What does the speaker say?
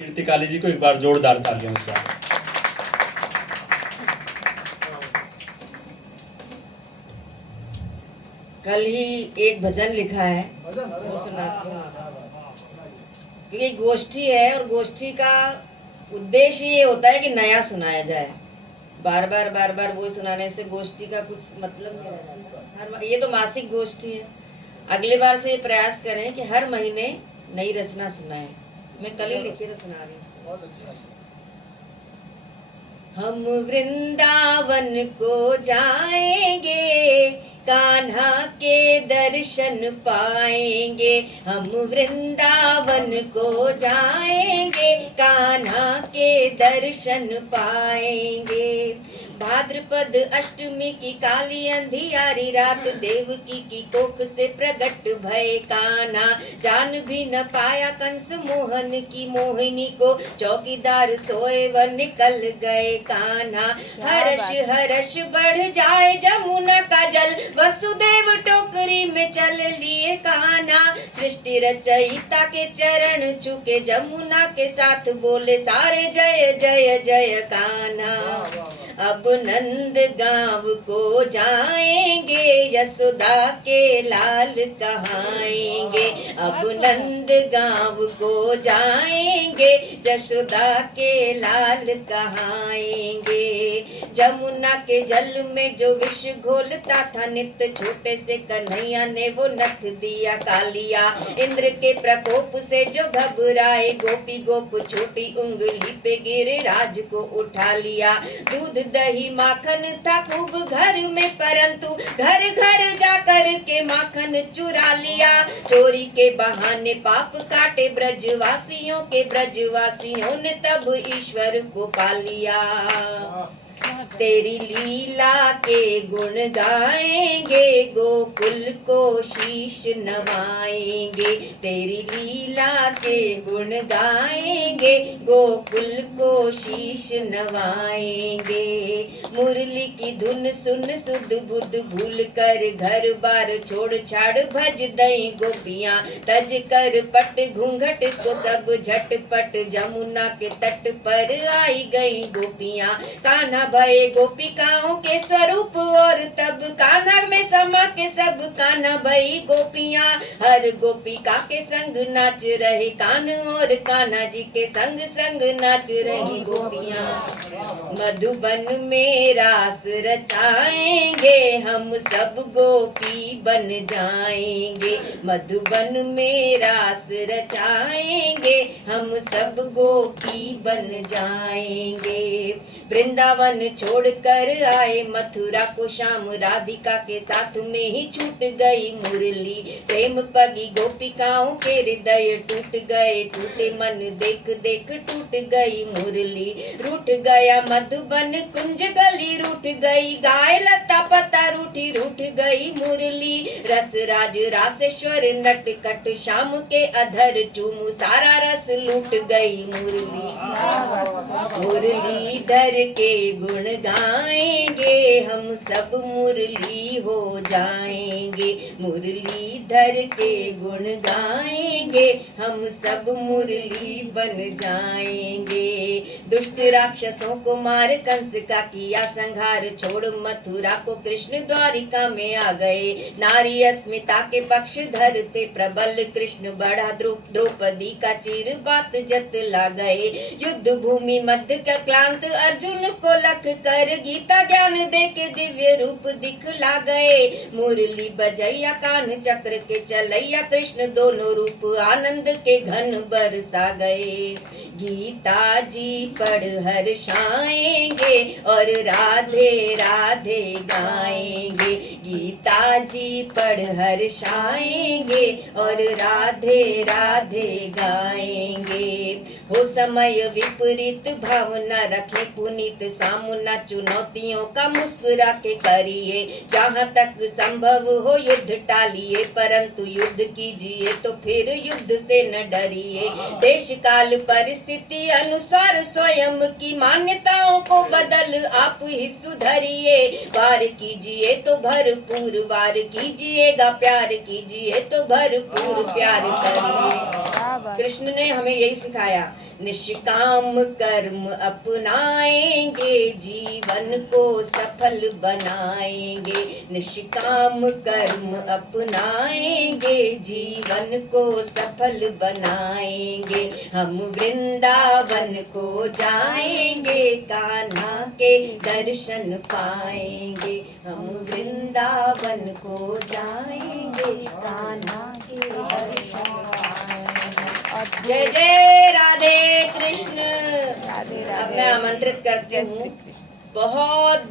कीर्ति काली जी को एक बार जोरदार तालियों से। कल ही एक भजन लिखा है, वो सुनाती हूँ। क्योंकि गोष्ठी है और गोष्ठी का उद्देश्य ये होता है कि नया सुनाया जाए। बार बार वो सुनाने से गोष्ठी का कुछ मतलब नहीं रह जाता। ये तो मासिक गोष्ठी है। अगली बार से ये प्रयास करें कि हर महीने नई रचना सुनाएं। मैं कल ही लिखी तो सुना रही हूँ। हम वृंदावन को जाएंगे, कान्हा के दर्शन पाएंगे। हम वृंदावन को जाएंगे, कान्हा के दर्शन पाएंगे। भाद्रपद अष्टमी की काली अंधियारी रात, देवकी की कोख से प्रकट भय कान्हा। जान भी न पाया कंस मोहन की मोहिनी को, चौकीदार सोए व निकल गए कान्हा। हर्ष हर्ष बढ़ जाए जमुना का जल, वसुदेव टोकरी में चल लिए कान्हा। सृष्टि रचयिता के चरण छुके, जमुना के साथ बोले सारे जय जय जय कान्हा। अब नंद गांव को जाएंगे, यशोदा के लाल कहाएंगे। अब नंद गांव को जाएंगे, यशोदा के लाल कहाएंगे। जमुना के जल में जो विष घोलता था नित्य, छोटे से कन्हैया ने वो नथ दिया कालिया। इंद्र के प्रकोप से जो घबराए गोपी गोप, छोटी उंगली पे गिरिराज को उठा लिया। दूध दही माखन था खूब घर में, परंतु घर घर जाकर के माखन चुरा लिया। चोरी के बहाने पाप काटे ब्रजवासियों के, ब्रजवासियों ने तब ईश्वर को पा लिया। तेरी लीला के गुण गाएंगे, गोकुल को शीश नवाएंगे। तेरी लीला के गुण गाएंगे, गोकुल को शीश नवाएंगे। मुरली की धुन सुन सुध बुध भूल कर, घर बार छोड़ छाड़ भज दई गोपियां। तज कर पट घूंघट को सब झटपट, जमुना के तट पर आई गई गोपियां। कान्हा भय गोपिकाओं के स्वरूप, और तब कान्हा में समा के सब कान्हा भई गोपियां। हर गोपिका के संग नाच रहे कान, और कान्हा जी के संग संग नाच रही गोपियां। मधुबन में रास रचाएंगे, हम सब गोपी बन जाएंगे। मधुबन में रास रचाएंगे, हम सब गोपी बन जाएंगे। वृंदावन छोड़ कर आए मथुरा को शाम, राधिका के साथ में ही छूट गई मुरली। प्रेम पगी गोपिकाओं के हृदय टूट गए, टूटे मन देख देख टूट गई मुरली। रूठ गया मधुबन कुंज गली, रूठ गई गाय लता पता, रूठी रूठ गई मुरली। रस राज रासेश्वर नटखट, शाम के अधर चूम सारा रस लूट गई मुरली। मुरलीधर के गुण गाएंगे, हम सब मुरली हो जाएंगे। मुरलीधर के गुण गाएंगे, हम सब मुरली बन जाएंगे। दुष्ट राक्षसों को मार कंस का किया संहार, छोड़ मथुरा को कृष्ण द्वारिका में आ गए। नारी अस्मिता के पक्ष धरते प्रबल, कृष्ण बढ़ा द्रौपदी का चीर बात जतला गए। युद्ध भूमि मध्य का क्लांत अर्जुन को लख कर, गीता ज्ञान दे के दिव्य रूप दिखला गए। मुरली बजैया कान चक्र के चलैया, कृष्ण दोनों रूप आनंद के घन बरसा गए। गीता जी पढ़ हर्षाएंगे, और राधे राधे गाएंगे। गीता जी पढ़ हर्षाएंगे, और राधे राधे गाएंगे। हो समय विपरीत भावना रखे पुनीत, सामना चुनौतियों का मुस्कुरा के करिए। जहाँ तक संभव हो युद्ध टालिए, परंतु युद्ध कीजिए तो फिर युद्ध से न डरिए। देश काल परिस्थिति अनुसार स्वयं की मान्यताओं को बदल आप ही सुधरिए। वार कीजिए तो भरपूर वार कीजिएगा, प्यार कीजिए तो भरपूर प्यार करिए। कृष्ण ने हमें यही सिखाया निष्काम कर्म अपनाएंगे, जीवन को सफल बनाएंगे। निष्काम कर्म अपनाएंगे, जीवन को सफल बनाएंगे। हम वृंदावन को जाएंगे, कान्हा के दर्शन पाएंगे। हम वृंदावन को जाएंगे, कान्हा के दर्शन पाएंगे। जय जय राधे कृष्ण। अब मैं आमंत्रित करती हूँ बहुत